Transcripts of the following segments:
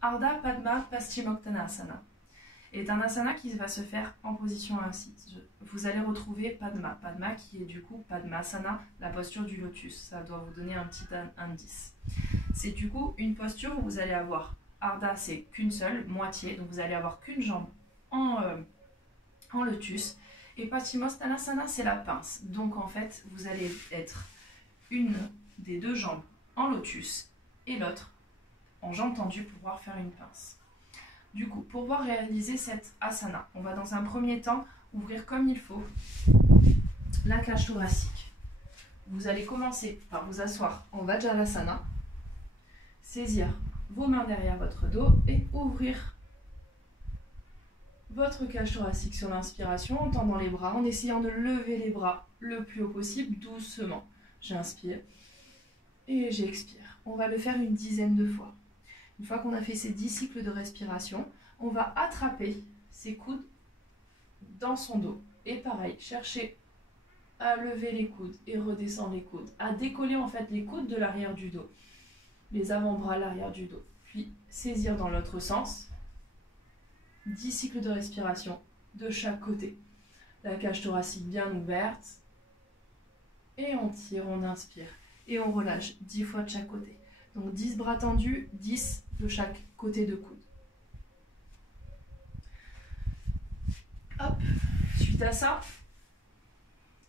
Ardha Padma Paschimottanasana est un asana qui va se faire en position assise. Vous allez retrouver Padma, Padma qui est du coup Padmasana, la posture du lotus. Ça doit vous donner un petit indice. C'est du coup une posture où vous allez avoir Ardha, c'est qu'une seule, moitié, donc vous allez avoir qu'une jambe en lotus. Et Paschimottanasana, c'est la pince. Donc en fait, vous allez être une des deux jambes en lotus et l'autre en jambe tendue pour pouvoir faire une pince. Du coup, pour pouvoir réaliser cette asana, on va dans un premier temps ouvrir comme il faut la cage thoracique. Vous allez commencer par vous asseoir en Vajrasana, saisir vos mains derrière votre dos et ouvrir votre cage thoracique sur l'inspiration en tendant les bras, en essayant de lever les bras le plus haut possible, doucement. J'inspire et j'expire. On va le faire une dizaine de fois. Une fois qu'on a fait ces 10 cycles de respiration, on va attraper ses coudes dans son dos. Et pareil, chercher à lever les coudes et redescendre les coudes, à décoller en fait les coudes de l'arrière du dos, les avant-bras à l'arrière du dos. Puis saisir dans l'autre sens, 10 cycles de respiration de chaque côté. La cage thoracique bien ouverte. Et on tire, on inspire. Et on relâche 10 fois de chaque côté. Donc 10 bras tendus, 10 de chaque côté de coude. Hop, suite à ça,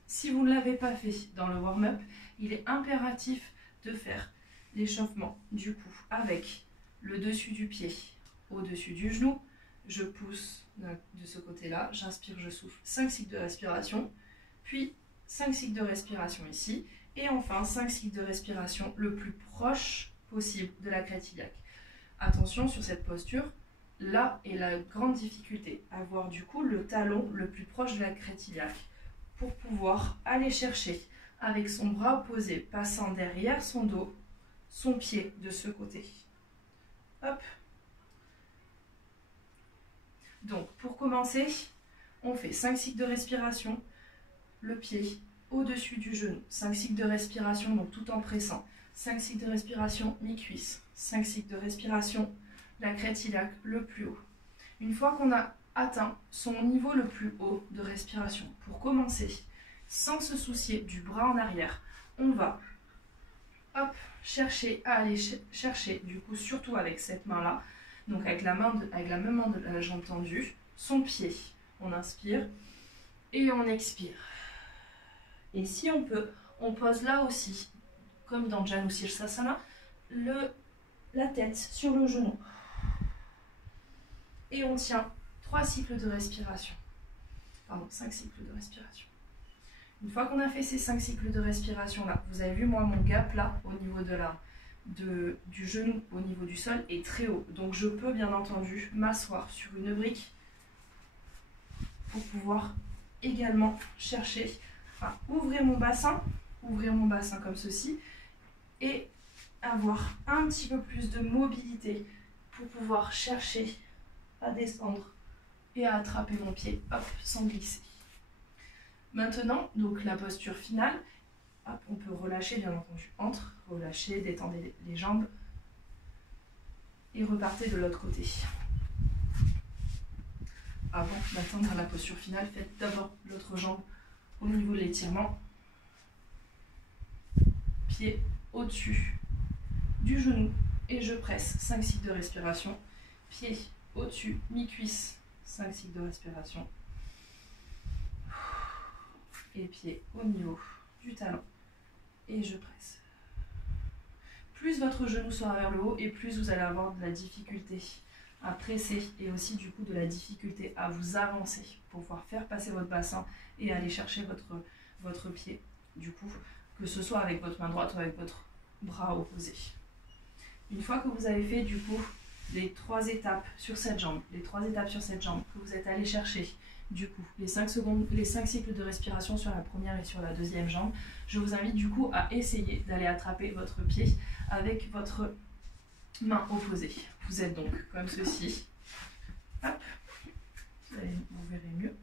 si vous ne l'avez pas fait dans le warm-up, il est impératif de faire l'échauffement du cou avec le dessus du pied au-dessus du genou. Je pousse de ce côté-là, j'inspire, je souffle, 5 cycles de respiration, puis 5 cycles de respiration ici, et enfin 5 cycles de respiration le plus proche possible de la crête iliaque. Attention sur cette posture, là est la grande difficulté, avoir du coup le talon le plus proche de la crête iliaque pour pouvoir aller chercher avec son bras opposé, passant derrière son dos, son pied de ce côté. Hop. Donc pour commencer, on fait 5 cycles de respiration, le pied au-dessus du genou, 5 cycles de respiration donc tout en pressant, 5 cycles de respiration mi-cuisse, 5 cycles de respiration, la crête iliaque le plus haut. Une fois qu'on a atteint son niveau le plus haut de respiration, pour commencer, sans se soucier du bras en arrière, on va hop, chercher à aller chercher, du coup surtout avec cette main-là, donc avec la même main de la jambe tendue, son pied. On inspire et on expire. Et si on peut, on pose là aussi, comme dans Janu Sirsasana, la tête sur le genou. Et on tient 3 cycles de respiration. Pardon, 5 cycles de respiration. Une fois qu'on a fait ces 5 cycles de respiration là, vous avez vu moi mon gap là au niveau du genou, au niveau du sol est très haut. Donc je peux bien entendu m'asseoir sur une brique pour pouvoir également chercher à ouvrir mon bassin comme ceci et avoir un petit peu plus de mobilité pour pouvoir chercher à descendre et à attraper mon pied, hop, sans glisser. Maintenant, donc la posture finale, hop, on peut relâcher bien entendu, relâchez, détendez les jambes et repartez de l'autre côté. Avant d'atteindre la posture finale, faites d'abord l'autre jambe au niveau de l'étirement. Pied au-dessus du genou et je presse 5 cycles de respiration. Pied au-dessus, mi-cuisse, 5 cycles de respiration. Et pied au niveau du talon et je presse. Plus votre genou sera vers le haut et plus vous allez avoir de la difficulté à presser et aussi du coup de la difficulté à vous avancer pour pouvoir faire passer votre bassin et aller chercher votre pied, du coup, que ce soit avec votre main droite ou avec votre bras opposé. Une fois que vous avez fait du coup les 3 étapes sur cette jambe, que vous êtes allé chercher du coup les 5 cycles de respiration sur la première et sur la deuxième jambe, je vous invite du coup à essayer d'aller attraper votre pied avec votre main opposée. Vous êtes donc comme ceci. Hop. Vous verrez mieux.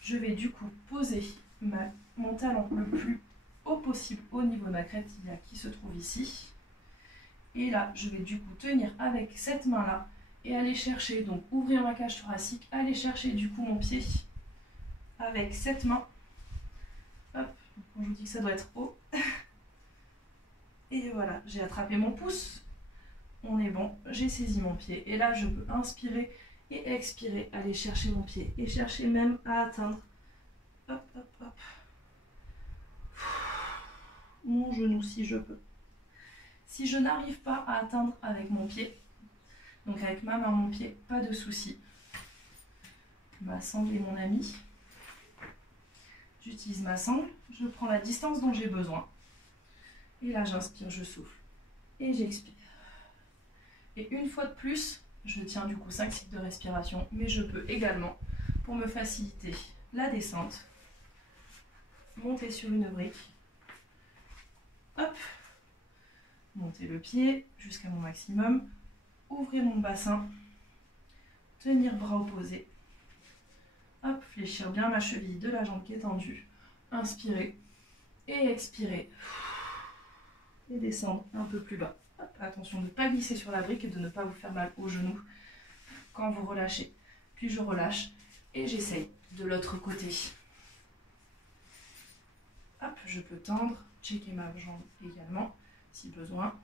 Je vais du coup poser mon talon le plus haut possible au niveau de ma crête iliaque qui se trouve ici. Et là, je vais du coup tenir avec cette main-là et aller chercher, donc ouvrir ma cage thoracique, aller chercher du coup mon pied avec cette main. Hop, quand je vous dis que ça doit être haut. Et voilà, j'ai attrapé mon pouce. On est bon, j'ai saisi mon pied. Et là, je peux inspirer et expirer, aller chercher mon pied. Et chercher même à atteindre, hop, hop, hop, mon genou si je peux. Si je n'arrive pas à atteindre avec mon pied, donc avec ma main, mon pied, pas de souci. Ma sangle est mon ami. J'utilise ma sangle, je prends la distance dont j'ai besoin. Et là, j'inspire, je souffle. Et j'expire. Et une fois de plus, je tiens du coup 5 cycles de respiration, mais je peux également, pour me faciliter la descente, monter sur une brique. Hop, monter le pied jusqu'à mon maximum, ouvrir mon bassin, tenir bras opposés. Hop, fléchir bien ma cheville de la jambe qui est tendue. Inspirer et expirer. Et descendre un peu plus bas. Hop, attention de ne pas glisser sur la brique et de ne pas vous faire mal au genou quand vous relâchez. Puis je relâche et j'essaye de l'autre côté. Hop, je peux tendre, checker ma jambe également si besoin.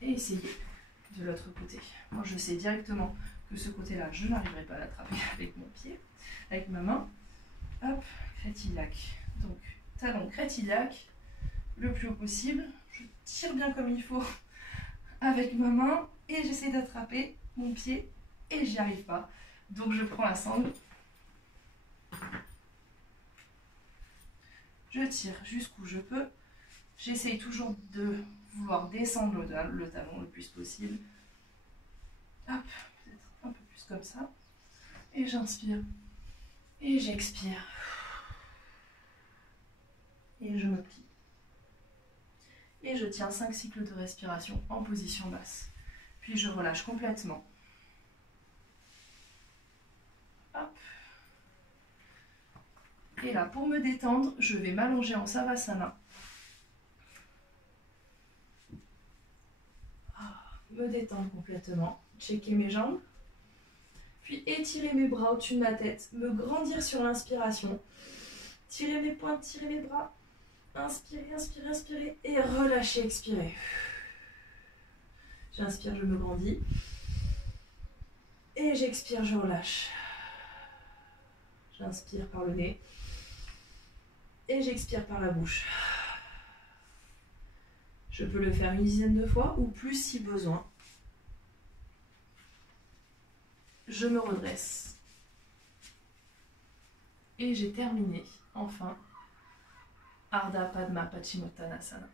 Et essayer de l'autre côté. Moi je sais directement que ce côté-là, je n'arriverai pas à l'attraper avec mon pied, avec ma main. Hop, crête iliaque. Donc, talon crête iliaque, le plus haut possible. Je tire bien comme il faut avec ma main et j'essaie d'attraper mon pied et j'y arrive pas. Donc, je prends la sangle. Je tire jusqu'où je peux. J'essaye toujours de vouloir descendre le talon le plus possible. Hop, peut-être un peu plus comme ça. Et j'inspire. Et j'expire. Et je me plie. Et je tiens 5 cycles de respiration en position basse. Puis je relâche complètement. Hop. Et là, pour me détendre, je vais m'allonger en Savasana. Me détendre complètement. Checker mes jambes. Puis étirer mes bras au-dessus de ma tête. Me grandir sur l'inspiration. Tirer mes pointes, tirer mes bras. Inspirer, inspirer, inspirer. Et relâcher, expirer. J'inspire, je me grandis. Et j'expire, je relâche. J'inspire par le nez. Et j'expire par la bouche. Je peux le faire une dizaine de fois ou plus si besoin. Je me redresse. Et j'ai terminé, enfin, Ardha Padma Paschimottanasana.